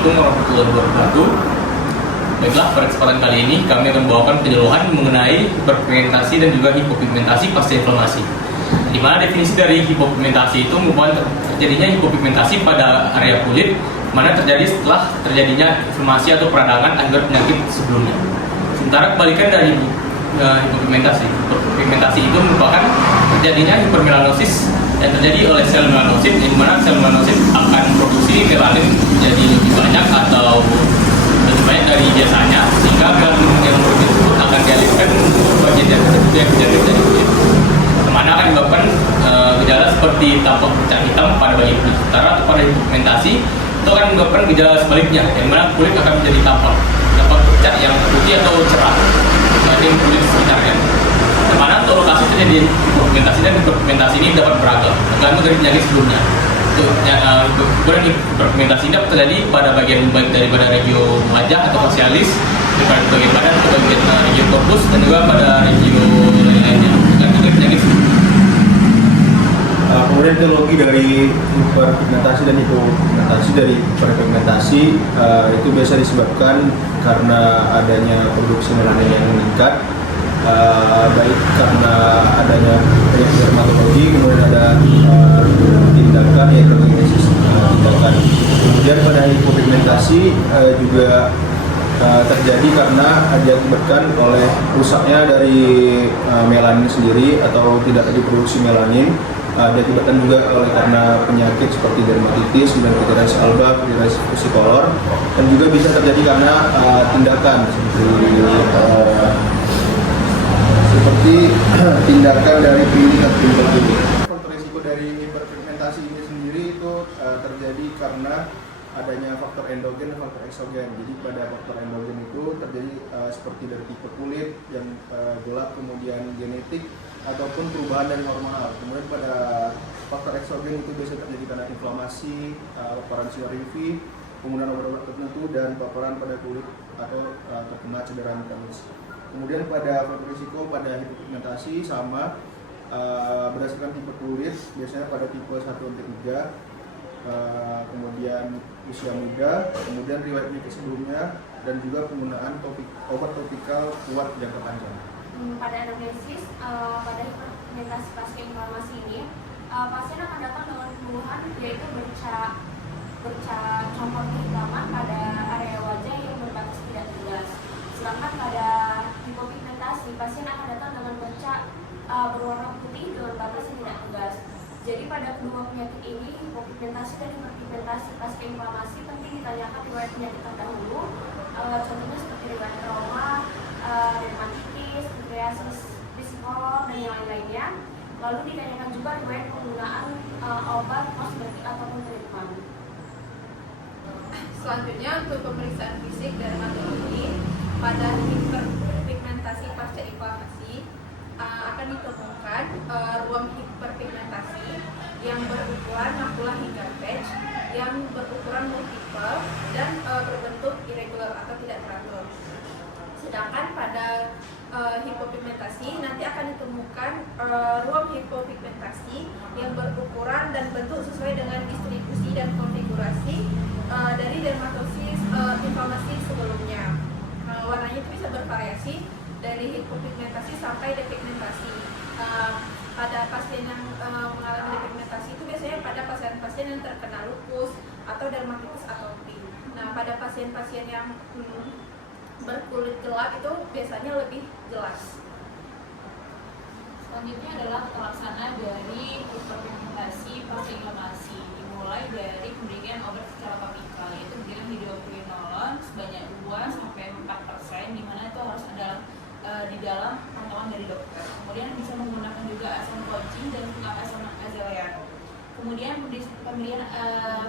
Assalamualaikum warahmatullahi wabarakatuh. Baiklah, pada kesempatan kali ini kami akan membawakan penjelasan mengenai hiperpigmentasi dan juga hipopigmentasi pasca inflamasi. Di mana definisi dari hipopigmentasi itu merupakan terjadinya hipopigmentasi pada area kulit mana terjadi setelah terjadinya inflamasi atau peradangan akibat penyakit sebelumnya. Sementara kebalikan dari hipopigmentasi itu merupakan terjadinya hipermelanosis yang terjadi oleh sel melanosit, di mana sel melanosit akan memproduksi melanin jadi lebih banyak atau lebih banyak dari biasanya, sehingga melanin yang berlebih tersebut akan dialihkan ke bagian yang terjadi dari kulit, kemana akan menyebabkan gejala seperti tampak bercak hitam pada bagian kulit. Sementara atau pada hipopigmentasi itu akan menyebabkan gejala sebaliknya, yang mana kulit akan menjadi tampak bercak yang putih atau cerah di kulit sekitarnya. Mana untuk lokasi terjadi hipopigmentasi dan hiperpigmentasi ini dapat beragam tergantung dari penyakit sebelumnya. Kemudian hiperpigmentasi ini dapat terjadi pada bagian baik daripada regio wajah atau facialis, pada bagian badan atau bagian regio korpus, dan juga pada regio lainnya tergantung dari penyakit sebelumnya. Kemudian etiologi dari hiperpigmentasi dan hipopigmentasi. Dari hiperpigmentasi itu biasa disebabkan karena adanya produksi melanin yang meningkat, baik karena adanya penyakit dermatologi, kemudian ada tindakan yaitu tindakan. Kemudian pada hipopigmentasi juga terjadi karena diakibatkan oleh rusaknya dari melanin sendiri atau tidak diproduksi melanin. Diakibatkan juga oleh karena penyakit seperti dermatitis, pityriasis alba, pityriasis fusicolor, dan juga bisa terjadi karena tindakan seperti tindakan dari peeling atau chemical peeling. Faktor risiko dari hiperpigmentasi ini sendiri itu terjadi karena adanya faktor endogen dan faktor eksogen. Jadi pada faktor endogen itu terjadi seperti dari tipe kulit yang gelap, kemudian genetik ataupun perubahan dari hormonal. Kemudian pada faktor eksogen itu biasanya terjadi karena inflamasi, paparan sinar UV, penggunaan obat-obat tertentu, dan paparan pada kulit atau terkena cedera mekanis. Kemudian pada faktor risiko pada hipopigmentasi sama berdasarkan tipe kulit, biasanya pada tipe 1-3, kemudian usia muda, kemudian riwayat penyakit sebelumnya, dan juga penggunaan obat topikal kuat jangka panjang. Pada anamnesis, pada hiperpigmentasi pasca inflamasi ini, pasien akan datang dengan keluhan yaitu bercak congkak kehitaman pada area wajah yang berbatas tidak jelas. Sedangkan pada hipopigmentasi, pasien akan datang dengan bercak berwarna putih dengan batas yang tidak tegas. Jadi pada kedua penyakit ini, hipopigmentasi dan hiperpigmentasi pasca inflamasi, penting ditanyakan riwayat penyakit terdahulu, contohnya seperti riwayat trauma, dermatitis, pityriasis fusicolor, dan yang lain-lainnya. Lalu ditanyakan juga riwayat penggunaan obat kosmetik ataupun treatment. Selanjutnya untuk pemeriksaan fisik dermatologi pada hiperpigmentasi pasca inflamasi akan ditemukan ruam hiperpigmentasi yang berukuran makula hingga patch, yang berukuran multiple dan berbentuk irregular atau tidak teratur. Sedangkan pada hipopigmentasi nanti akan ditemukan ruam hipopigmentasi yang berukuran dan bentuk sesuai dengan distribusi dan konfigurasi dari dermatosis inflamasi sebelumnya. Warnanya itu bisa bervariasi dari hipopigmentasi sampai depigmentasi. Pada pasien yang mengalami depigmentasi itu biasanya pada pasien-pasien yang terkena lupus atau dermatitis atopik. Nah, pada pasien-pasien yang berkulit gelap itu biasanya lebih jelas. Selanjutnya adalah tata laksana dari hiperpigmentasi pasca inflamasi, dimulai dari pemberian obat secara topikal, yaitu pemberian hidroquinolone sebanyak 2-4%, di mana itu harus ada di dalam pantauan dari dokter. Kemudian bisa menggunakan juga asam koci dan asam azaleat. Kemudian pemberian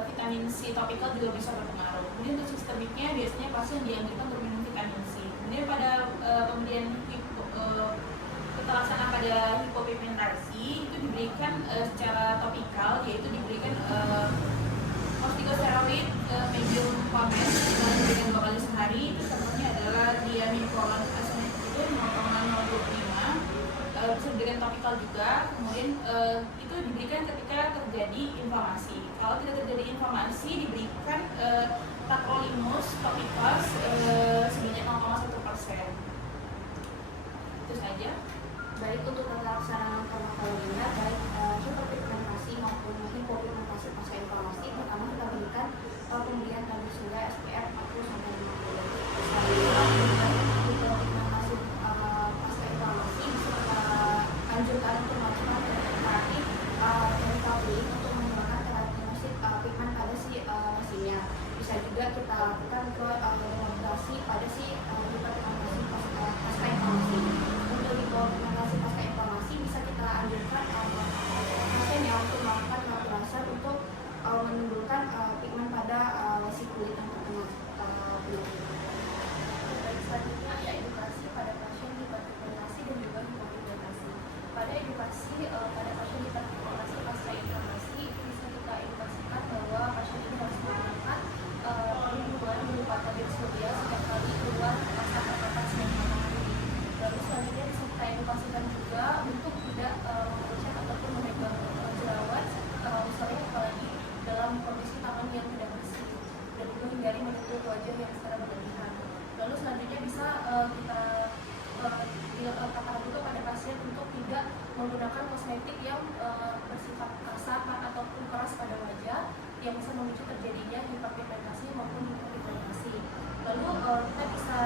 vitamin C topikal juga bisa berpengaruh. Kemudian untuk sistemiknya biasanya pasien dianjurkan untuk minum vitamin C. Kemudian pada pemberian tata laksana pada hipopigmentasi itu diberikan secara topikal, yaitu diberikan corticosteroid medium pamel yang diberikan 2 kali sehari. Itu contohnya adalah diamiprolon acetonide itu 0,025, bisa diberikan topikal juga. Kemudian itu diberikan ketika terjadi inflamasi. Kalau tidak terjadi inflamasi diberikan takrolimus topikal sebanyak 0,1%. Itu saja. Baik, untuk pelaksanaan farmakologinya, baik hiperpigmentasi maupun hipopigmentasi pasca inflamasi, pertama kita berikan pemberian tabur surya SPF 40 sampai 50. Selanjutnya, hipopigmentasi pasca inflamasi bisa kita anjurkan untuk melakukan terapi penyelesaian untuk mengembangkan keratinosit pigmen pada si mesinnya. Bisa juga kita lakukan ke demoderasi pada si hipopigmentasi pasca inflamasi. Untuk hipopigmentasi pasca inflamasi bisa kita anjurkan pasien yang untuk melakukan kerasan untuk menimbulkan pigmen pada si kulit yang terkena penyakit. Selanjutnya ya edukasi pada pasien hiperpigmentasi dan juga hipopigmentasi. Pada edukasi pada pasien hiperpigmentasi pasca inflamasi itu bisa kita edukasikan bahwa pasien ini harus menggunakan perlindungan berupa tabir surya setiap kali keluar saat terpapar sinar matahari. Lalu selanjutnya bisa kita edukasikan juga untuk tidak mengecek ataupun memegang jerawat, misalnya apalagi dalam kondisi tangan yang tidak bersih, dan juga hindari menyentuh wajah yang secara berlebihan. Lalu selanjutnya bisa kita katakan juga pada pasien untuk tidak menggunakan kosmetik yang bersifat kasar ataupun keras pada wajah yang bisa memicu terjadinya hiperpigmentasi maupun hipopigmentasi. Lalu kita bisa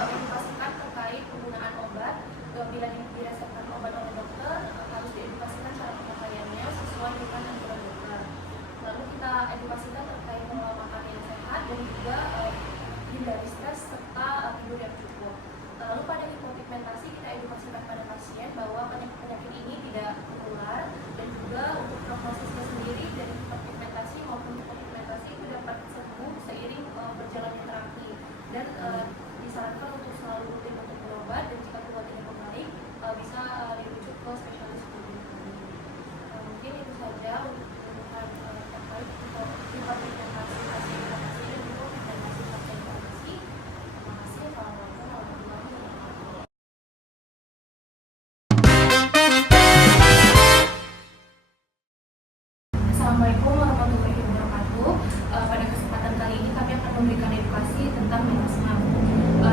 edukasikan terkait penggunaan obat. Bila diresepkan obat oleh dokter, harus diedukasikan cara pemakaiannya sesuai dengan anjuran dokter. Lalu kita edukasikan terkait pola makan yang sehat dan juga hindari stres serta tidur yang cukup. Lalu pada hipopigmentasi kita edukasikan pada pasien bahwa penyakit ini tidak menular, dan juga untuk prognosisnya sendiri dari hiperpigmentasi maupun hipopigmentasi itu dapat sembuh seiring berjalannya terapi, dan disarankan untuk selalu rutin untuk berobat, dan jika keluar tidak membaik bisa dirujuk ke spesialis kulit. Mungkin itu saja untuk kebutuhan terkait hiperpigmentasi pasca inflamasi dan hipopigmentasi pasca inflamasi. Terima kasih. Assalamualaikum warahmatullahi wabarakatuh. Assalamualaikum warahmatullahi wabarakatuh. Pada kesempatan kali ini kami akan memberikan edukasi tentang melasma.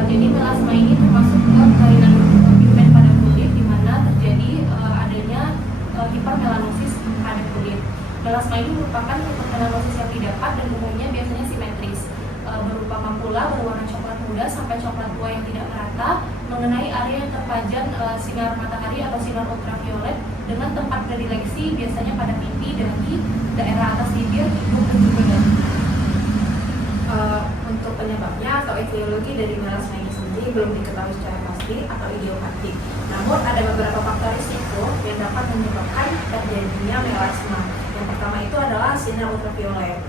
Jadi melasma ini termasuk kelainan pigmen pada kulit di mana terjadi adanya hipermelanosis pada kulit. Melasma ini merupakan hipermelanosis yang didapat dan umumnya biasanya simetris, berupa papula berwarna coklat muda sampai coklat tua yang tidak merata, mengenai area yang terpajan sinar matahari atau sinar ultraviolet, dengan tempat predileksi biasanya pada pipi, dahi, daerah atas bibir, hidung, dan juga dahi. Untuk penyebabnya atau etiologi dari melasma ini sendiri belum diketahui secara pasti atau idiopatik. Namun ada beberapa faktor risiko yang dapat menyebabkan terjadinya melasma. Yang pertama itu adalah sinar ultraviolet.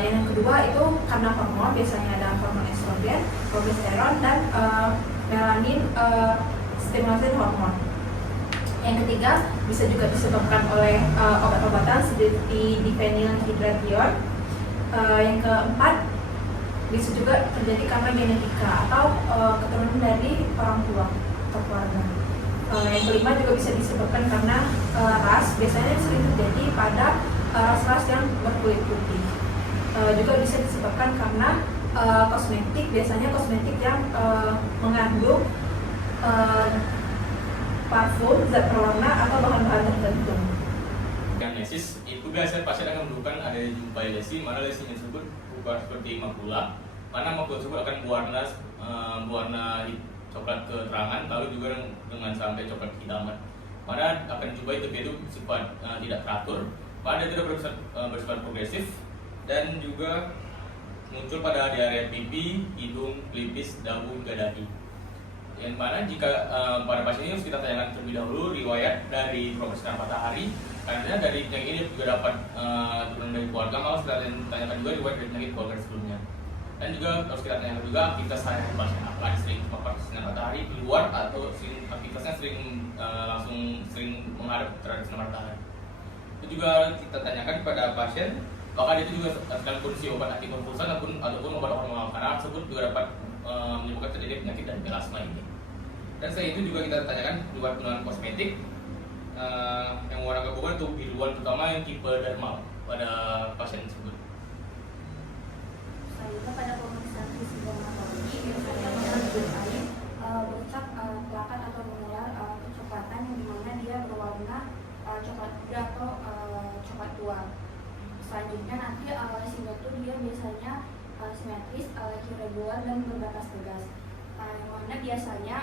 Yang kedua itu karena hormon, biasanya ada hormon estrogen, progesteron, dan melanin stimulasi hormon. Yang ketiga bisa juga disebabkan oleh obat-obatan seperti diphenylhydration. Yang keempat bisa juga terjadi karena genetika atau keturunan dari orang tua atau keluarga. Yang kelima juga bisa disebabkan karena ras, biasanya sering terjadi pada ras-ras yang berkulit putih. Juga bisa disebabkan karena kosmetik, biasanya kosmetik yang mengandung parfum, zat pewarna, atau bahan-bahan tertentu. Genesis itu biasanya pasien akan menemukan ada jumpai lesi, mana lesinya tersebut bukan seperti makula, mana makula tersebut akan berwarna coklat keterangan, lalu juga dengan sampai coklat kehitaman. Mana akan dijumpai tepi itu sifat tidak teratur, pada tidak bersifat progresif, dan juga muncul pada di area pipi, hidung, pelipis, dagu, hingga dahi. Yang mana jika pada pasien ini harus kita tanyakan terlebih dahulu riwayat dari progres sinar matahari, karena dari penyakit ini juga dapat turun dari keluarga, malah kita tanyakan juga riwayat dari penyakit keluarga sebelumnya. Dan juga harus kita tanyakan juga aktivitas sehari-hari pasien, apakah sering terpapar sinar matahari di luar atau aktivitasnya langsung sering menghadap terhadap sinar matahari. Itu juga kita tanyakan kepada pasien apakah dia itu juga sedang kondisi obat antikonvulsan ataupun obat hormonal, karena tersebut juga dapat menyebabkan terjadi penyakit dan melasma ini. Dan selain itu juga kita tanyakan riwayat penggunaan kosmetik yang warna gabungan untuk biruan, terutama yang tipe dermal pada pasien tersebut. Selanjutnya pada erratis, irregular, dan berbatas tegas. Yang mana biasanya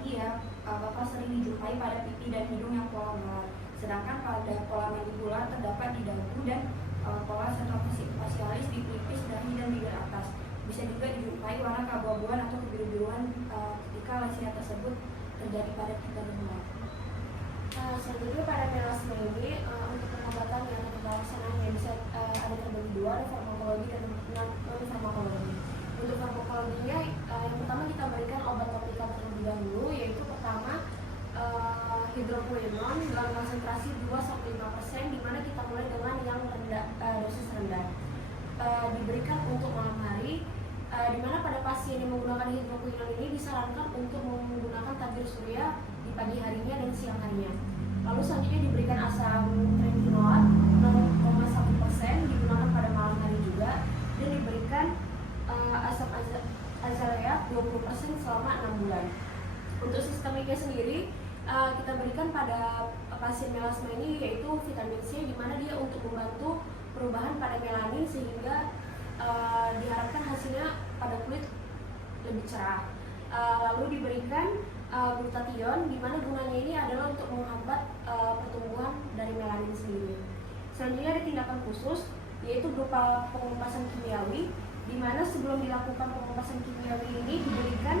dia bakal sering dijumpai pada pipi dan hidung yang pola melar. Sedangkan pada pola mandibular terdapat di dagu dan pola sentrofasialis di pelipis, dahi, dan bibir atas. Bisa juga dijumpai warna keabu-abuan atau kebiru-biruan ketika lesia tersebut terjadi pada kita benar. Selanjutnya pada melasma ini untuk pengobatan yang pelaksananya bisa ada terbagi dua, ada farmakologi dan non farmakologi. Untuk farmakologinya yang pertama kita berikan obat topikal terlebih dahulu, yaitu pertama hidroquinone dalam konsentrasi 2-5%, di mana kita mulai dengan yang rendah, dosis rendah. Diberikan untuk malam hari, di mana pada pasien yang menggunakan hidroquinone ini disarankan untuk menggunakan tabir surya di pagi harinya dan siang harinya. Lalu selanjutnya diberikan asam tremfenoat 0,1%, digunakan pada malam hari juga, dan diberikan asam azaleat 20% selama 6 bulan. Untuk sistemiknya sendiri kita berikan pada pasien melasma ini yaitu vitamin C, di mana dia untuk membantu perubahan pada melanin sehingga diharapkan hasilnya pada kulit lebih cerah. Lalu diberikan glutathione, di mana gunanya ini adalah untuk menghambat pertumbuhan dari melanin sendiri. Selanjutnya ada tindakan khusus, yaitu berupa pengelupasan kimiawi, di mana sebelum dilakukan pengelupasan kimiawi ini diberikan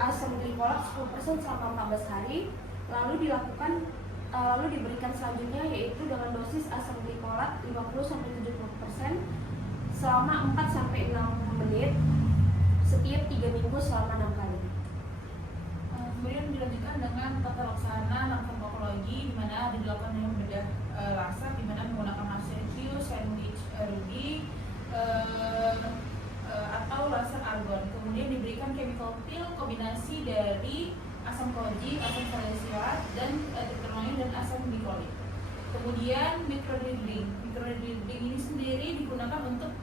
asam glikolat 10% selama 14 hari, lalu diberikan selanjutnya yaitu dengan dosis asam glikolat 50-70% selama 4-6 menit setiap 3 minggu selama 6 kali. Kemudian dilanjutkan dengan tata laksana non-farmakologi, di mana ada 8 yang bedah laser, di mana menggunakan laser Q, sandwich RD, atau laser argon. Kemudian diberikan chemical peel kombinasi dari asam koji, asam salisilat, dan tetraenoin dan asam glikolit. Kemudian microneedling ini sendiri digunakan untuk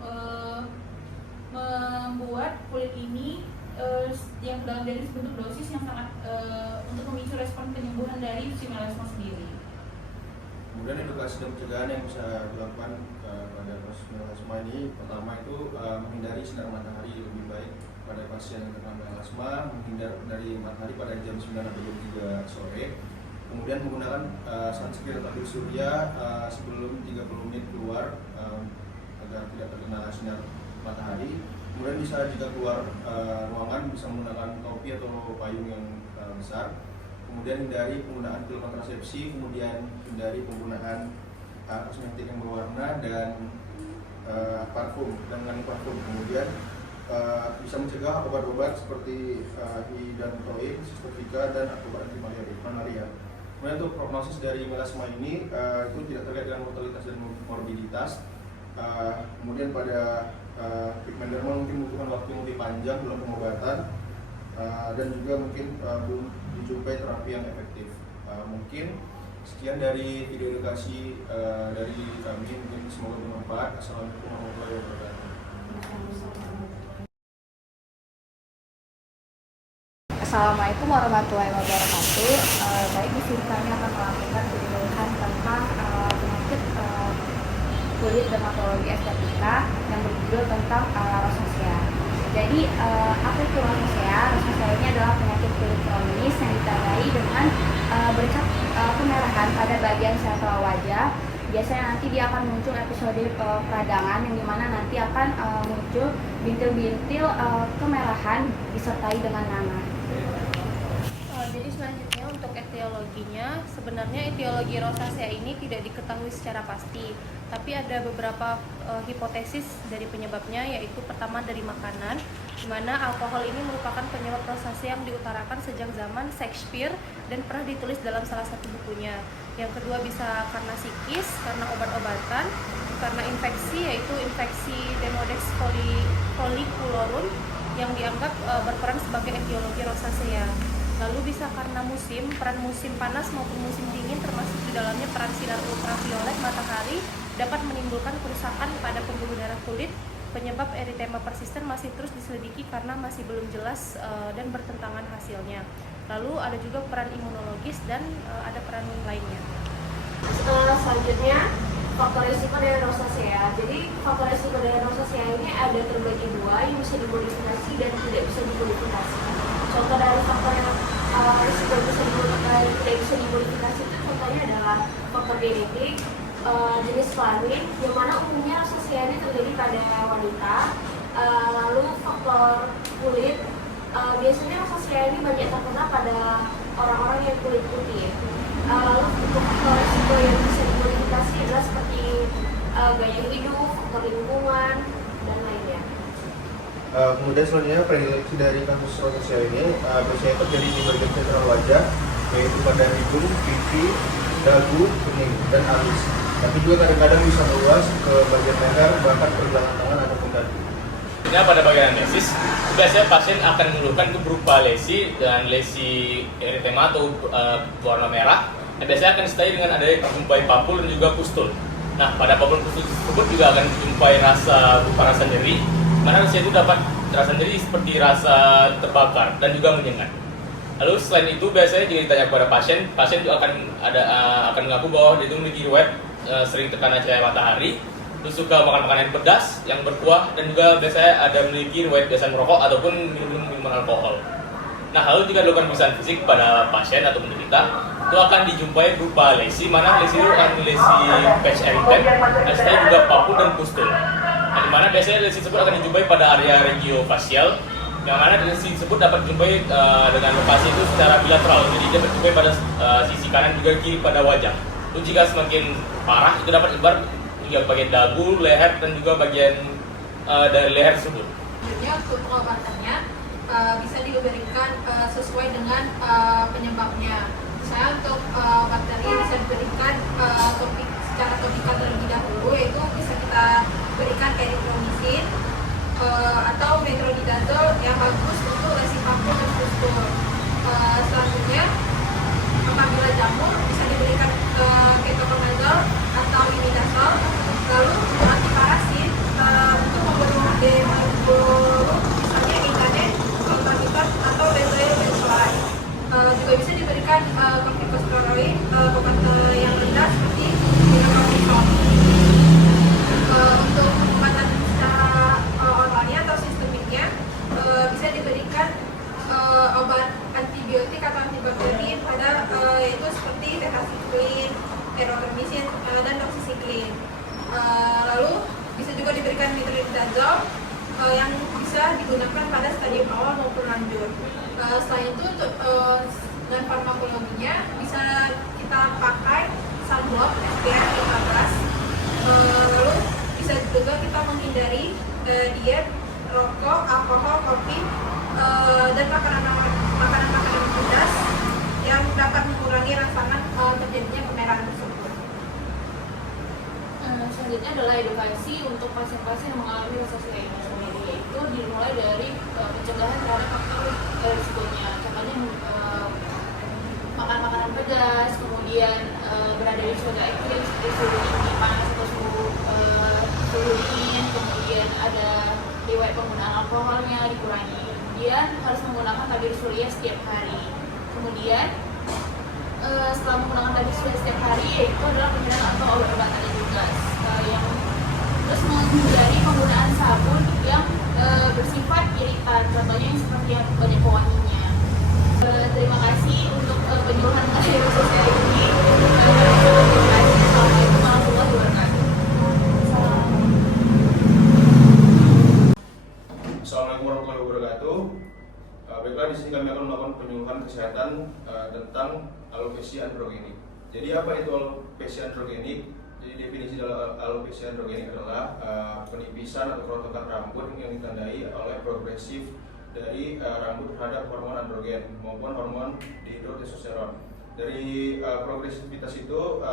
membuat kulit ini yang dalam dari bentuk dosis yang sangat untuk memicu respon penyembuhan dari si melasma sendiri. Kemudian edukasi dan pencegahan yang bisa dilakukan pada proses melasma ini, pertama itu menghindari sinar matahari lebih baik pada pasien yang terkena melasma, menghindar dari matahari pada jam 9 atau jam 3 sore. Kemudian menggunakan sunscreen atau tabir surya sebelum 30 menit keluar agar tidak terkena sinar matahari. Kemudian bisa jika keluar ruangan bisa menggunakan topi atau payung yang besar. Kemudian hindari penggunaan pil kontrasepsi, kemudian hindari penggunaan kosmetik yang berwarna dan parfum. Kemudian bisa mencegah obat-obat seperti hidantoin, sistofika, dan obat anti malaria. Kemudian untuk prognosis dari melasma ini itu tidak terkait dengan mortalitas dan morbiditas. Kemudian pada pigmen dermal mungkin membutuhkan waktu yang lebih panjang dalam pengobatan dan juga mungkin belum dijumpai terapi yang efektif. Mungkin sekian dari video edukasi dari kami, mungkin semoga bermanfaat. Assalamualaikum warahmatullahi wabarakatuh. Assalamualaikum warahmatullahi wabarakatuh. Baik, di sini kami akan melakukan penjelasan tentang penyakit kulit dermatologi estetika yang berjudul tentang rosacea. Jadi apa itu rosacea? Rosacea ini adalah penyakit kulit kronis yang ditandai dengan bercak kemerahan pada bagian sentral wajah. Biasanya nanti dia akan muncul episode peradangan yang dimana nanti akan muncul bintil-bintil kemerahan disertai dengan nanah. Jadi selanjutnya untuk etiologinya, sebenarnya etiologi rosacea ini tidak diketahui secara pasti, tapi ada beberapa hipotesis dari penyebabnya, yaitu pertama dari makanan, di mana alkohol ini merupakan penyebab rosacea yang diutarakan sejak zaman Shakespeare dan pernah ditulis dalam salah satu bukunya. Yang kedua bisa karena psikis, karena obat-obatan, karena infeksi, yaitu infeksi Demodex folliculorum yang dianggap berperan sebagai etiologi rosacea. Lalu bisa karena musim, peran musim panas maupun musim dingin, termasuk di dalamnya peran sinar ultraviolet matahari dapat menimbulkan kerusakan pada pembuluh darah kulit. Penyebab eritema persisten masih terus diselidiki karena masih belum jelas dan bertentangan hasilnya. Lalu ada juga peran imunologis dan ada peran lainnya. Selanjutnya faktor risiko dari rosacea. Jadi faktor risiko dari rosacea ini ada terbagi dua, yang bisa dimodifikasi dan tidak bisa dimodifikasi. Contoh dari faktor yang risiko bisa tidak bisa dimodifikasi itu contohnya adalah faktor genetik, jenis kelamin, yang mana umumnya rosacea ini terjadi pada wanita. Lalu faktor kulit, biasanya rosacea ini banyak terkena pada orang-orang yang kulit putih. Lalu untuk faktor risiko yang bisa dimodifikasi adalah seperti gaya hidup, faktor lingkungan, dan lainnya. Kemudian selanjutnya predileksi dari kasus rosacea ini biasanya terjadi di bagian sentral wajah, yaitu pada hidung, pipi, dagu, kuning, dan alis. Tapi juga kadang-kadang bisa meluas ke bagian leher, bahkan pergelangan tangan ataupun kaki. Pada bagian anamnesis, biasanya pasien akan mengeluhkan itu berupa lesi dan lesi eritema atau warna merah. Yang biasanya akan disertai dengan adanya jumpai papul dan juga pustul. Nah, pada papul pustul tersebut juga akan dijumpai berupa rasa nyeri, mana rasa itu dapat rasa nyeri seperti rasa terbakar dan juga menyengat. Lalu selain itu biasanya jika ditanya kepada pasien juga akan mengaku bahwa dia itu memiliki riwayat sering terkena cahaya matahari, terus suka makan makanan pedas yang berkuah, dan juga biasanya ada memiliki riwayat biasa merokok ataupun minuman alkohol. Nah, lalu jika dilakukan pemeriksaan fisik pada pasien atau penderita, itu akan dijumpai berupa lesi, mana lesi itu akan lesi patch erytem, dan juga papul dan pustul. Nah, dimana biasanya lesi tersebut akan dijumpai pada area regiofasial, yang mana lesi tersebut dapat dijumpai dengan lokasi itu secara bilateral, jadi dapat dijumpai pada sisi kanan juga kiri pada wajah. Lalu jika semakin parah, itu dapat menyebar hingga bagian dagu, leher, dan juga bagian dari leher tersebut. Selanjutnya untuk pengobatannya bisa diberikan sesuai dengan penyebabnya. Misalnya untuk obat tadi bisa diberikan secara topikal terlebih dahulu, yaitu bisa kita berikan erythromycin atau metronidazole yang bagus untuk lesi papul dan pustul. Selanjutnya, apabila jamur bisa diberikan ketoconazole atau imidazole. Lalu antiparasit untuk membunuh demangolut, misalnya inganet, inmagitat atau benzoyl-benzoate. Juga bisa diberikan kortikosteroid obat yang rendah seperti hidrokortisone. Untuk pengobatan secara oralnya atau sistemiknya bisa diberikan obat antibiotik atau antibakteri pada yaitu seperti tetracycline, erythromycin, dan doxycycline. Lalu bisa juga diberikan metronidazole yang bisa digunakan pada stadium awal maupun lanjut. Selain itu untuk dan farmakologinya bisa kita pakai sunblock SPF 15. Lalu bisa juga kita menghindari diet, rokok, alkohol, kopi, dan makanan-makanan pedas yang dapat mengurangi rangsangan terjadinya kemerahan tersebut. Selanjutnya adalah edukasi untuk pasien-pasien yang mengalami rosacea ini sendiri, yaitu dimulai dari pencegahan terhadap faktor risikonya. Contohnya makan makanan pedas, kemudian berada di suhu ekstrim seperti suhu tinggi panas atau suhu dingin, kemudian ada riwayat penggunaan alkoholnya dikurangi. Kemudian harus menggunakan tabir surya setiap hari. Kemudian setelah menggunakan tabir surya setiap hari, yaitu adalah penggunaan atau obat-obatan juga yang terus menghindari penggunaan sabun yang bersifat iritan, contohnya yang seperti yang banyak pewanginya. Terima kasih untuk penyuluhan mengenai rosacea ini. Assalamualaikum warahmatullahi wabarakatuh. Assalamualaikum warahmatullahi wabarakatuh. Baiklah, di sini kami akan melakukan penyuluhan kesehatan tentang alopecia androgenik. Jadi apa itu alopecia androgenik? Jadi definisi dalam alopecia androgenik adalah penipisan atau kerontokan rambut yang ditandai oleh progresif dari rambut terhadap hormon androgen maupun hormon dihidrotestosteron. Dari progresivitas itu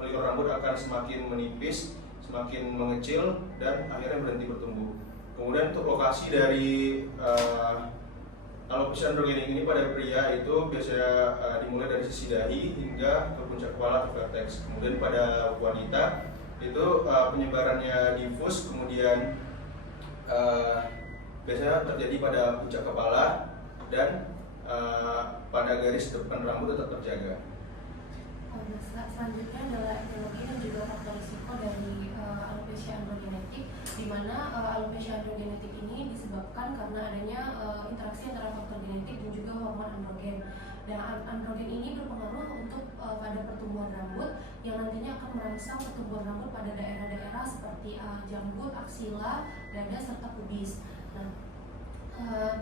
molekulur rambut akan semakin menipis, semakin mengecil, dan akhirnya berhenti bertumbuh. Kemudian untuk lokasi dari alopecia androgenik ini pada pria itu biasanya dimulai dari sisi dahi hingga ke puncak kepala atau vertex. Kemudian pada wanita itu penyebarannya difus, kemudian biasanya terjadi pada puncak kepala dan pada garis depan rambut tetap terjaga. Selanjutnya adalah etiologi dan juga faktor risiko dari alopecia androgenetik, di mana alopecia androgenetik ini disebabkan karena adanya interaksi antara faktor genetik dan juga hormon androgen. Dan androgen ini berpengaruh untuk pada pertumbuhan rambut yang nantinya akan merangsang pertumbuhan rambut pada daerah-daerah seperti janggut, aksila, dada, serta pubis. Nah,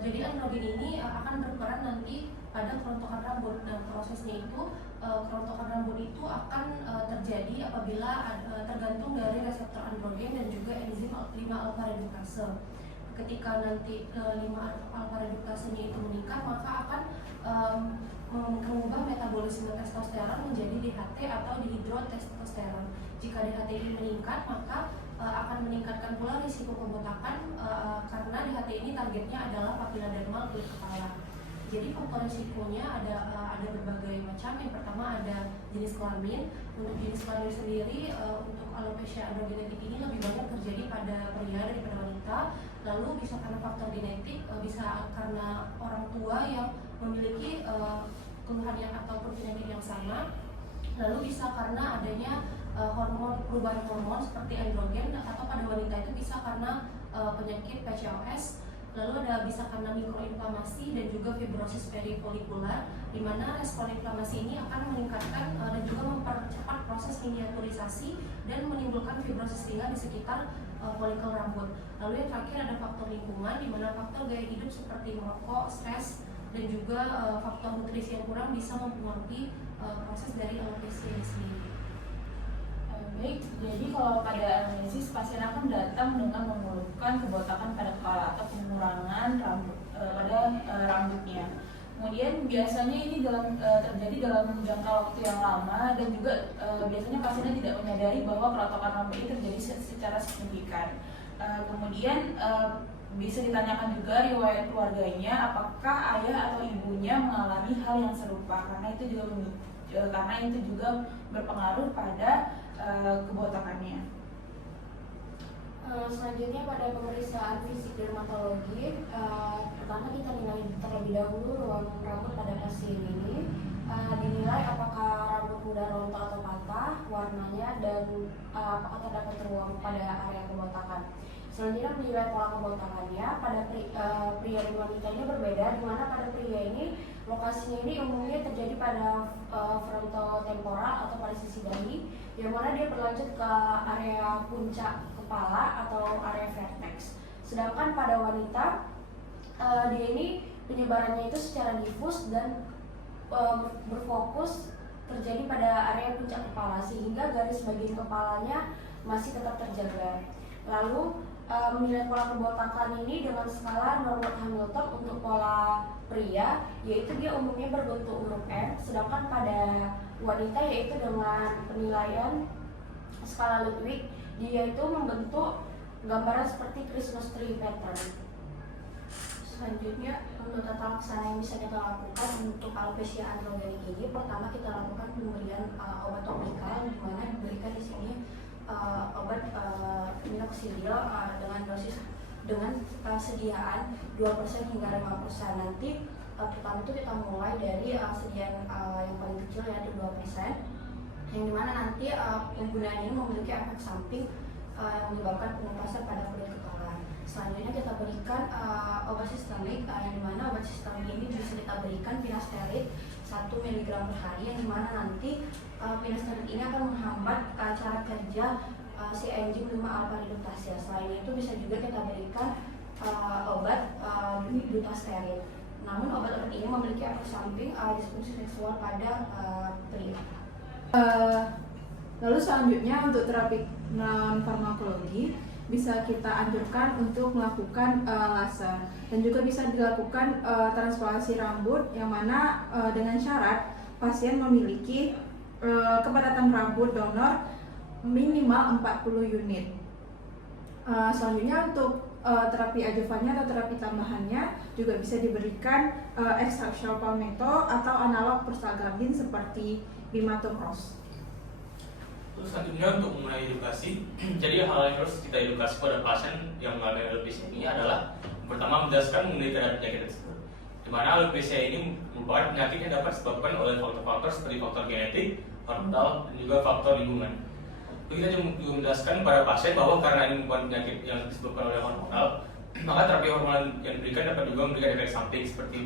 jadi androgen ini akan berperan nanti pada kerontokan rambut. Dan prosesnya itu kerontokan rambut itu akan terjadi apabila tergantung dari reseptor androgen dan juga enzim 5-alpha reduktase. Ketika nanti 5-alpha reduktasenya itu meningkat, maka akan mengubah metabolisme testosteron menjadi DHT atau dihidrotestosteron. Jika DHT ini meningkat, maka akan meningkatkan pula risiko pembotakan karena DHT ini targetnya adalah papila dermal kulit kepala. Jadi faktor risikonya ada berbagai macam. Yang pertama ada jenis kelamin. Untuk jenis kelamin sendiri, untuk alopecia androgenetik ini lebih banyak terjadi pada pria daripada wanita. Lalu bisa karena faktor genetik, bisa karena orang tua yang memiliki keluhan yang ataupun penyakit yang sama. Lalu bisa karena adanya perubahan hormon seperti androgen, atau pada wanita itu bisa karena penyakit PCOS. Lalu ada bisa karena mikroinflamasi dan juga fibrosis perifolikular, di mana respon inflamasi ini akan meningkatkan dan juga mempercepat proses miniaturisasi dan menimbulkan fibrosis ringan di sekitar folikel rambut. Lalu yang terakhir ada faktor lingkungan, di mana faktor gaya hidup seperti merokok, stres, dan juga faktor nutrisi yang kurang bisa mempengaruhi proses dari alopecia ini sendiri. Baik, jadi kalau pada anamnesis pasien akan datang dengan mengeluhkan kebotakan pada kepala atau pengurangan rambut pada rambutnya. Kemudian biasanya ini terjadi dalam jangka waktu yang lama, dan juga biasanya pasiennya tidak menyadari bahwa kerontokan rambut ini terjadi secara signifikan. Kemudian bisa ditanyakan juga riwayat keluarganya, apakah ayah atau ibunya mengalami hal yang serupa, karena itu juga berpengaruh pada kebotakannya. Selanjutnya pada pemeriksaan fisik dermatologi, pertama kita nilai terlebih dahulu ruang rambut pada pasien ini. Dinilai apakah rambut mudah rontok atau patah, warnanya, dan apakah terdapat ruang pada area kebotakan. Selanjutnya menilai pola kebotakannya. Pada pria dan wanita ini berbeda, di mana pada pria ini lokasinya ini umumnya terjadi pada frontotemporal atau pada sisi dahi, yang mana dia berlanjut ke area puncak kepala atau area vertex. Sedangkan pada wanita, dia ini penyebarannya itu secara difus dan berfokus terjadi pada area puncak kepala, sehingga garis bagian kepalanya masih tetap terjaga. Lalu menilai pola kebotakan ini dengan skala Norwood Hamilton untuk pola pria, yaitu dia umumnya berbentuk huruf M, sedangkan pada wanita yaitu dengan penilaian skala Ludwig, dia itu membentuk gambaran seperti Christmas tree pattern. Selanjutnya, untuk tata laksana yang bisa kita lakukan untuk alopecia androgenik ini, pertama kita lakukan pemberian obat topikal, di mana diberikan di sini obat minoxidil dengan sediaan 2% hingga 5%. Nanti pertama itu kita mulai dari sediaan yang paling kecil, yaitu 2%, yang dimana nanti penggunaan ini memiliki efek samping yang menyebabkan pengelupasan pada kulit kepala. Selanjutnya kita berikan obat sistemik, yang dimana obat sistemik ini bisa kita berikan finasteride 1 mg per hari, yang dimana nanti finasteride ini akan menghambat cara kerja si enzim 5-alpha reduktase. Selain itu bisa juga kita berikan obat dutasteride. Namun obat-obat ini memiliki efek samping disfungsi seksual pada pria. Lalu selanjutnya untuk terapi non farmakologi bisa kita anjurkan untuk melakukan laser, dan juga bisa dilakukan transplantasi rambut, yang mana dengan syarat pasien memiliki kepadatan rambut donor minimal 40 unit. Selanjutnya untuk terapi adjuvannya atau terapi tambahannya juga bisa diberikan ekstrak palmetto atau analog prostaglandin seperti bimatomros. Terus selanjutnya untuk mengenai edukasi, jadi hal yang harus kita edukasi pada pasien yang mengalami alopecia ini adalah pertama menjelaskan mengenai terhadap penyakit tersebut, di mana alopecia ini merupakan penyakit yang dapat disebabkan oleh faktor-faktor seperti faktor genetik, hormonal, dan juga faktor lingkungan. Lalu kita juga menjelaskan pada pasien bahwa karena ini bukan penyakit yang disebabkan oleh hormonal, maka terapi hormonal yang diberikan dapat juga memberikan efek samping seperti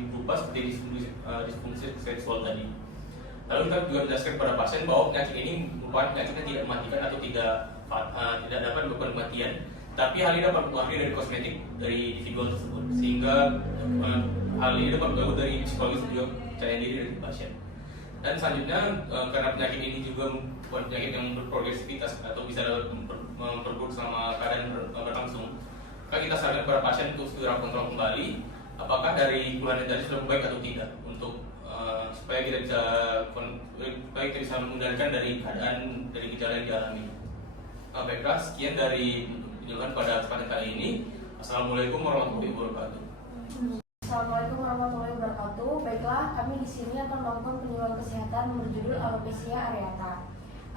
disfungsi seksual tadi. Lalu kita juga menjelaskan kepada pasien bahwa penyakit ini merupakan penyakit yang tidak mematikan atau tidak dapat menyebabkan kematian, tapi hal ini dapat mempengaruhi dari kosmetik dari individu tersebut, sehingga hal ini dapat mengganggu dari psikologis dan juga percaya diri dari pasien. Dan selanjutnya karena penyakit ini juga bukan penyakit yang berprogresivitas atau bisa memperburuk selama keadaan berlangsung, maka kita sarankan kepada pasien untuk segera kontrol kembali apakah dari keluhan yang tadi sudah membaik atau tidak, untuk supaya kita bisa mengendalikan dari keadaan dari gejala yang dialami. Baiklah, sekian dari penjelasan pada kesempatan kali ini. Assalamualaikum warahmatullahi wabarakatuh. Assalamualaikum warahmatullahi wabarakatuh. Baiklah, kami di sini akan melakukan penyuluhan kesehatan berjudul alopecia areata.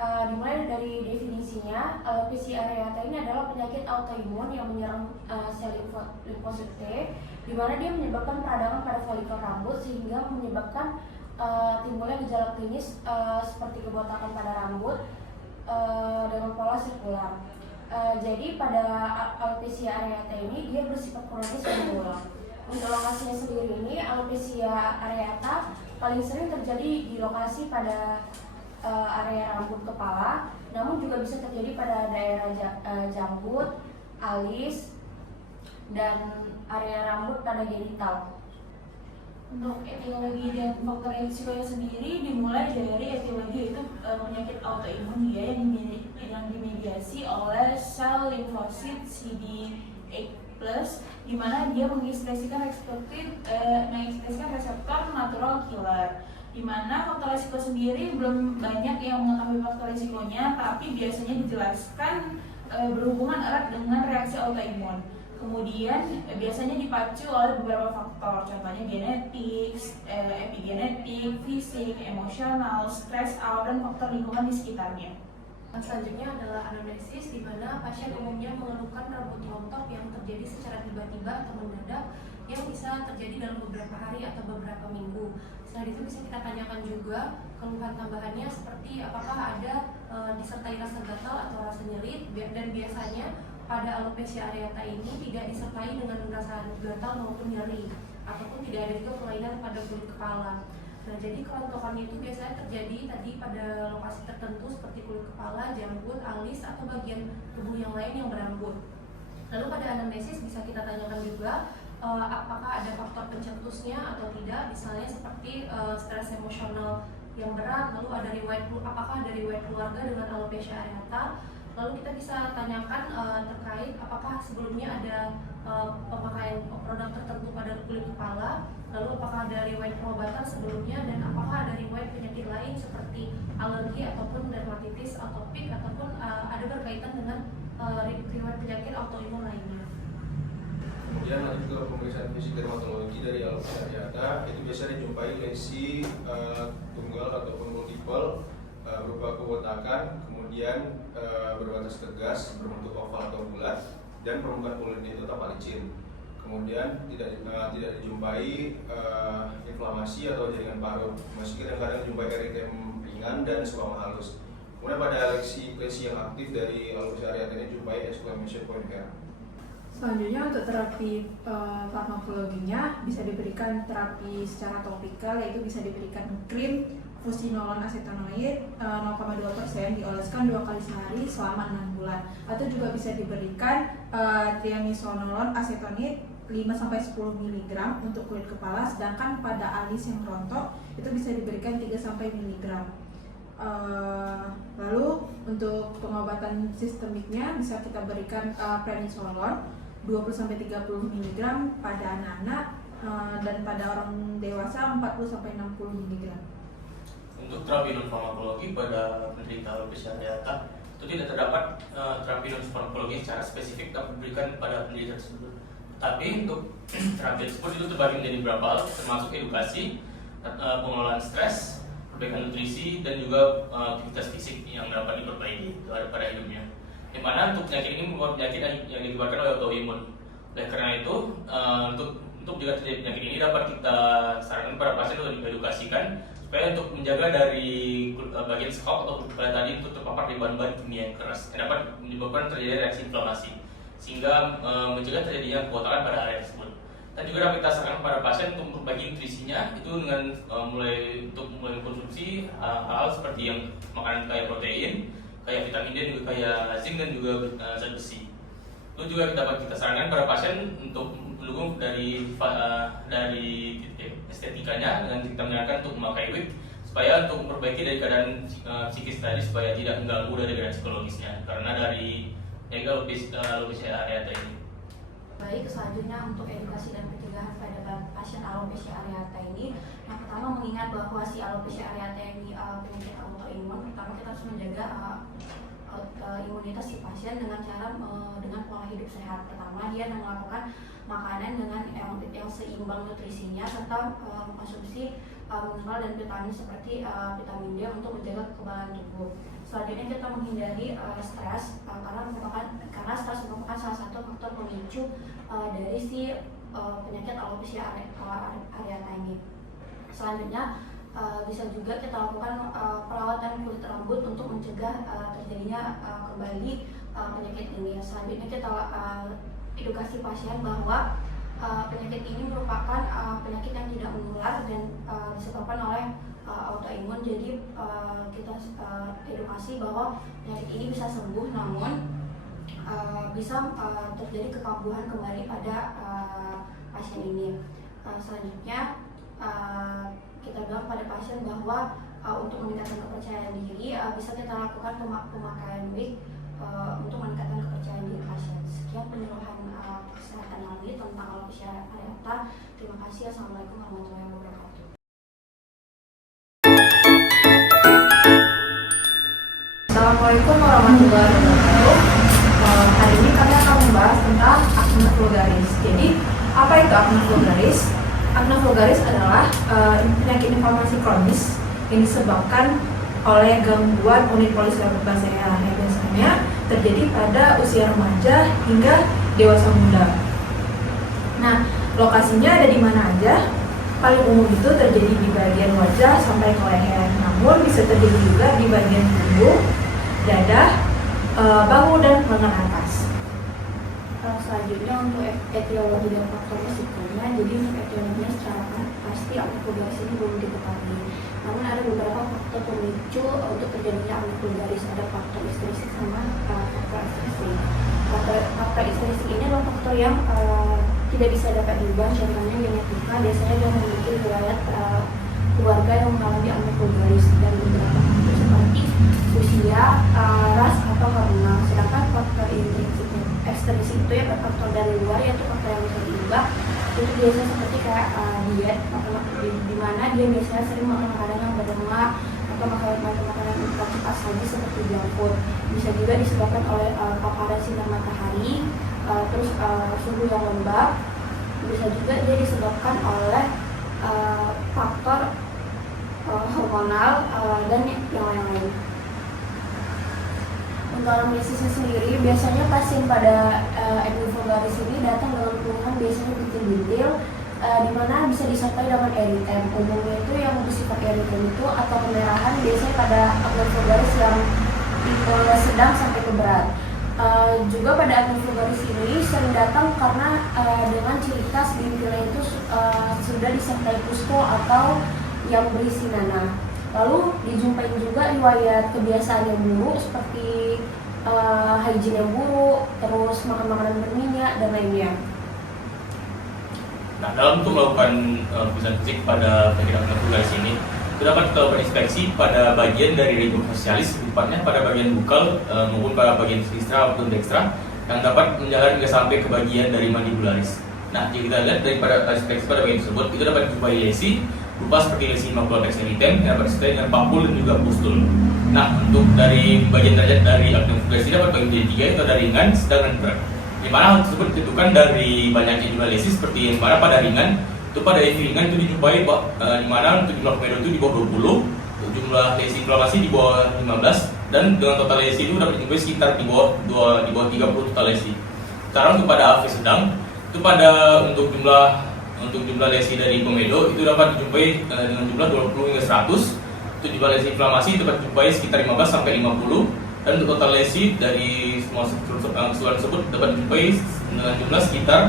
Dimulai dari definisinya, alopecia areata ini adalah penyakit autoimun yang menyerang sel limfosit T, di mana dia menyebabkan peradangan pada folikel rambut sehingga menyebabkan timbulnya gejala klinis seperti kebotakan pada rambut dengan pola sirkular. Jadi pada alopecia areata ini dia bersifat kronis dan berulang. Untuk lokasinya sendiri ini, alopecia areata paling sering terjadi di lokasi pada area rambut kepala, namun juga bisa terjadi pada daerah janggut, alis, dan area rambut pada genital. Untuk etiologi dan faktor risikonya sendiri dimulai dari etiologi, yaitu penyakit autoimun dia yang dimediasi oleh sel limfosit CD8+, di mana dia mengekspresikan reseptor natural killer. Di mana faktor risiko sendiri belum banyak yang mengetahui faktor risikonya, tapi biasanya dijelaskan berhubungan erat dengan reaksi autoimun. Kemudian biasanya dipacu oleh beberapa faktor, contohnya genetik, epigenetik, fisik, emosional, stress out, dan faktor lingkungan di sekitarnya. Selanjutnya adalah anamnesis, di mana pasien umumnya mengeluhkan rambut rontok yang terjadi secara tiba-tiba atau mendadak, yang bisa terjadi dalam beberapa hari atau beberapa minggu. Selain itu bisa kita tanyakan juga keluhan tambahannya seperti apakah ada disertai rasa gatal atau rasa nyeri, dan biasanya pada alopecia areata ini tidak disertai dengan rasa gatal maupun nyeri, ataupun tidak ada juga kelainan pada kulit kepala. Nah, jadi kerontokan itu biasanya terjadi tadi pada lokasi tertentu seperti kulit kepala, janggut, alis, atau bagian tubuh yang lain yang berambut. Lalu pada anamnesis bisa kita tanyakan juga apakah ada faktor pencetusnya atau tidak, misalnya seperti stres emosional yang berat, lalu ada apakah ada riwayat keluarga dengan alopecia areata. Lalu kita bisa tanyakan terkait apakah sebelumnya ada pemakaian produk tertentu pada kulit kepala, lalu apakah ada riwayat pengobatan sebelumnya, dan apakah ada riwayat penyakit lain seperti alergi ataupun dermatitis atopik, ataupun ada berkaitan dengan riwayat penyakit autoimun lainnya. Kemudian ada juga pemeriksaan fisik dermatologi dari alopecia areata, itu biasanya dijumpai lesi tunggal ataupun multiple berupa kebotakan, kemudian berbatas tegas, berbentuk oval atau bulat, dan permukaan kulitnya itu tampak licin. Kemudian tidak dijumpai inflamasi atau jaringan parut, meski kadang-kadang dijumpai eritem ringan dan suam halus. Kemudian pada lesi yang aktif dari alopecia areata ini dijumpai exclamation point merah. Selanjutnya untuk terapi farmakologinya bisa diberikan terapi secara topikal, yaitu bisa diberikan krim fusinolon acetanoid 0,2% dioleskan 2 kali sehari selama 6 bulan, atau juga bisa diberikan triamisonolon acetonide 5-10 mg untuk kulit kepala, sedangkan pada alis yang rontok itu bisa diberikan 3 mg. Lalu untuk pengobatan sistemiknya bisa kita berikan prednisolon 20-30 mg pada anak-anak dan pada orang dewasa 40-60 mg. Untuk terapi non farmakologi pada penderita alopecia areata itu tidak terdapat terapi non farmakologi secara spesifik dapat diberikan pada penderita tersebut. Tapi untuk terapi tersebut itu terbagi menjadi beberapa hal, termasuk edukasi, pengelolaan stres, perbaikan nutrisi, dan juga aktivitas fisik yang dapat diperbaiki pada hidupnya. Di mana untuk penyakit ini merupakan penyakit yang disebabkan oleh autoimun. Oleh karena itu, untuk jika terjadi penyakit ini dapat kita sarankan para pasien untuk diedukasikan supaya untuk menjaga dari bagian skop atau kulit tadi untuk terpapar di bahan-bahan kimia yang keras yang dapat menyebabkan terjadi reaksi inflamasi sehingga mencegah terjadinya kebotakan pada area tersebut. Dan juga dapat kita sarankan pada pasien untuk memperbaiki nutrisinya itu dengan mulai mengkonsumsi hal-hal seperti yang makanan kaya protein, kaya vitamin D, juga kaya zinc dan juga zat besi. Itu juga dapat kita sarankan pada pasien untuk mendukung dari estetikanya dengan kita menyarankan untuk memakai wig supaya untuk memperbaiki dari keadaan psikis tadi supaya tidak mengganggu dari keadaan psikologisnya karena dari alopecia areata ini. Baik, selanjutnya untuk edukasi dan pencegahan pada pasien alopecia areata ini, yang pertama mengingat bahwa si alopecia areata ini penyakit autoimun, pertama kita harus menjaga imunitas si pasien dengan cara dengan pola hidup sehat. Pertama, dia melakukan makanan dengan yang seimbang nutrisinya serta mengkonsumsi mineral dan vitamin seperti vitamin D untuk menjaga kekebalan tubuh. Selanjutnya kita menghindari stres karena stres merupakan salah satu faktor pemicu dari si penyakit alopecia areata ini. Selanjutnya bisa juga kita lakukan perawatan kulit rambut untuk mencegah terjadinya kembali penyakit ini. Selanjutnya kita edukasi pasien bahwa penyakit ini merupakan penyakit yang tidak menular dan disebabkan oleh autoimun. Jadi kita edukasi bahwa penyakit ini bisa sembuh, namun bisa terjadi kekambuhan kembali pada pasien ini. Selanjutnya kita bilang pada pasien bahwa untuk meningkatkan kepercayaan diri bisa kita lakukan pemakaian wig untuk meningkatkan kepercayaan diri pasien. Sekian penyuluhan kesehatan kami tentang alopecia areata. Terima kasih. Assalamualaikum warahmatullahi wabarakatuh. Assalamualaikum warahmatullahi wabarakatuh. Hari ini kami akan membahas tentang acne vulgaris. Jadi, apa itu acne vulgaris? Acne vulgaris adalah penyakit inflamasi kronis yang disebabkan oleh gangguan unit polisaccharida yang biasanya terjadi pada usia remaja hingga dewasa muda. Nah, lokasinya ada di mana aja? Paling umum itu terjadi di bagian wajah sampai ke leher. Namun bisa terjadi juga di bagian tubuh, dada, bahu dan lengan atas. Selanjutnya untuk etiologi dan faktor resikonya, jadi untuk etiologinya secara pasti acne vulgaris ini belum diketahui. Namun ada beberapa faktor pemicu untuk terjadinya acne vulgaris. Ada faktor intrinsik sama faktor ekstrisik. Faktor intrinsik ini adalah faktor yang tidak bisa dapat diubah, contohnya genetika. Biasanya dia memiliki riwayat keluarga yang mengalami acne vulgaris dan beberapa faktor seperti usia, ras atau hormonal. Sedangkan faktor ekstrinsik itu ya faktor dari luar, yaitu faktor yang bisa diubah. Itu biasanya seperti kayak diet, di mana dia biasanya sering makan makanan yang berlemak atau makanan yang cepat saji seperti junk food. Bisa juga disebabkan oleh paparan sinar matahari, terus suhu yang lembab. Bisa juga dia disebabkan oleh faktor hormonal dan yang lain-lain. Untuk anamnesisnya sendiri, biasanya pasien pada acne vulgaris ini datang dengan keluhan biasanya bintil-bintil, di mana bisa disertai dengan eritem. Umumnya itu yang bersifat eritem itu atau kemerahan biasanya pada acne vulgaris yang tipe sedang sampai ke berat. Juga pada acne vulgaris ini sering datang karena dengan ciri khas bintilnya itu sudah disertai puskul atau yang berisi nanah. Lalu dijumpai juga riwayat kebiasaan yang buruk seperti hygiene yang buruk, terus makan makanan berminyak dan lainnya. Nah, dalam untuk melakukan pemeriksaan fisik pada penyakit acne vulgaris ini, kita dapat melakukan inspeksi pada bagian dari ringul facialis, tepatnya pada bagian bukal maupun pada bagian viscera maupun dextra, yang dapat menjalar hingga sampai ke bagian dari mandibularis. Nah, jika kita lihat daripada inspeksi pada bagian tersebut, itu dapat dijumpai lesi berupa seperti lesi macular eritem yang dapat disertai dengan papul dan juga pustul. Nah, untuk dari bagian derajat dari acne vulgaris ini dapat bagi menjadi tiga, yaitu ada ringan, sedang dan berat. Di mana hal tersebut ditentukan dari banyaknya jumlah lesi seperti yang mana pada ringan itu pada lesi ringan itu dijumpai di mana untuk jumlah komedo itu di bawah 20, jumlah lesi inflamasi di bawah 15, dan dengan total lesi itu dapat dijumpai sekitar di bawah 30 total lesi. Sekarang untuk pada AV sedang itu pada untuk jumlah untuk jumlah lesi dari komedo itu dapat dijumpai dengan jumlah 20 hingga 100. Untuk jumlah lesi inflamasi dapat dijumpai sekitar 15 sampai 50. Dan untuk total lesi dari semua keseluruhan tersebut dapat dijumpai dengan jumlah sekitar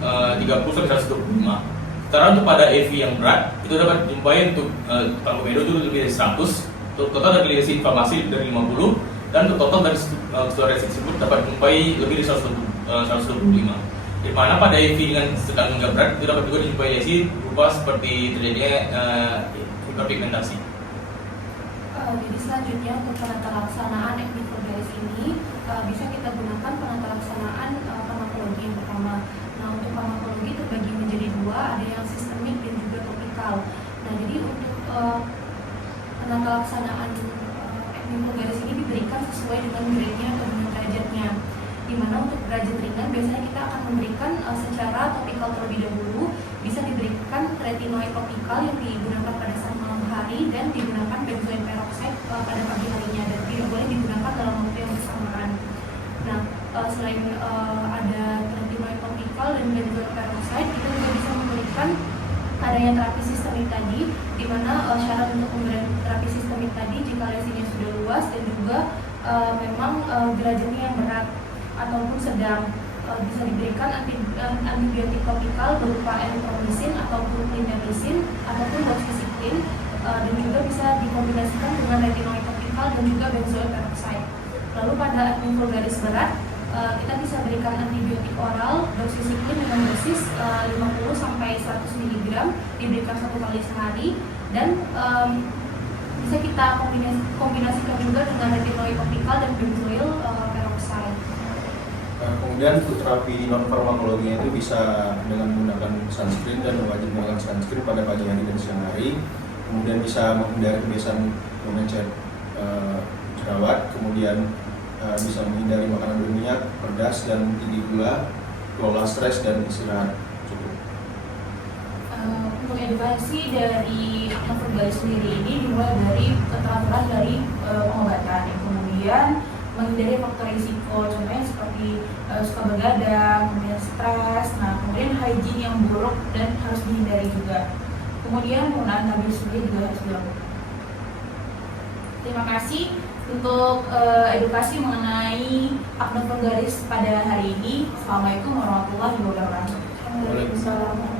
30 sampai 125. Sementara untuk pada EV yang berat itu dapat dijumpai untuk komedo itu lebih dari 100. Untuk total dari lesi inflamasi dari 50, dan untuk total dari keseluruhan lesi tersebut dapat dijumpai lebih dari 125. Di mana pada EV dengan sedang hingga berat itu dapat juga dijumpai lesi berupa seperti terjadinya hiperpigmentasi. Jadi selanjutnya untuk penata laksanaan epidemiologis ini bisa kita gunakan penata laksanaan farmakologi yang pertama. Nah, untuk farmakologi terbagi menjadi dua, ada yang sistemik dan juga topikal. Nah, jadi untuk penata laksanaan epidemiologis ini diberikan sesuai dengan grade-nya atau dengan derajatnya. Di mana untuk derajat ringan biasanya kita akan memberikan secara topikal terlebih dahulu, bisa diberikan retinoid topikal yang digunakan pada saat malam hari dan digunakan benzoin peroxide pada pagi harinya, dan tidak boleh digunakan dalam waktu yang bersamaan. Nah, selain ada retinoid topikal dan benzoin peroxide, kita juga bisa memberikan adanya terapi sistemik tadi, di mana syarat untuk pemberian terapi sistemik tadi jika lesinya sudah luas dan juga memang derajatnya yang berat ataupun sedang, bisa diberikan antibiotik topikal berupa erythromycin ataupun clindamycin ataupun doxycycline, dan juga bisa dikombinasikan dengan retinoid topikal dan juga benzoil peroxide. Lalu pada acne vulgaris berat, kita bisa berikan antibiotik oral doxycycline dengan dosis 50 sampai 100 mg diberikan 1 kali sehari, dan bisa kita kombinasikan juga dengan retinoid topikal dan benzoil peroxide. Kemudian untuk terapi non farmakologinya itu bisa dengan menggunakan sunscreen dan wajib menggunakan sunscreen pada pagi hari dan siang hari. Kemudian bisa menghindari kebiasaan mengecat jerawat, kemudian bisa menghindari makanan berminyak, pedas dan tinggi gula, kelola stres dan istirahat cukup. Untuk edukasi dari Novel sendiri ini dimulai dari keteraturan dari pengobatan, kemudian menghindari faktor risiko, contohnya seperti suka begadang, kemudian stres, nah kemudian hygiene yang buruk dan harus dihindari juga. Kemudian penggunaan tabir surya juga harus dilakukan. Terima kasih untuk edukasi mengenai acne vulgaris pada hari ini. Assalamualaikum warahmatullahi wabarakatuh. Waalaikumsalam.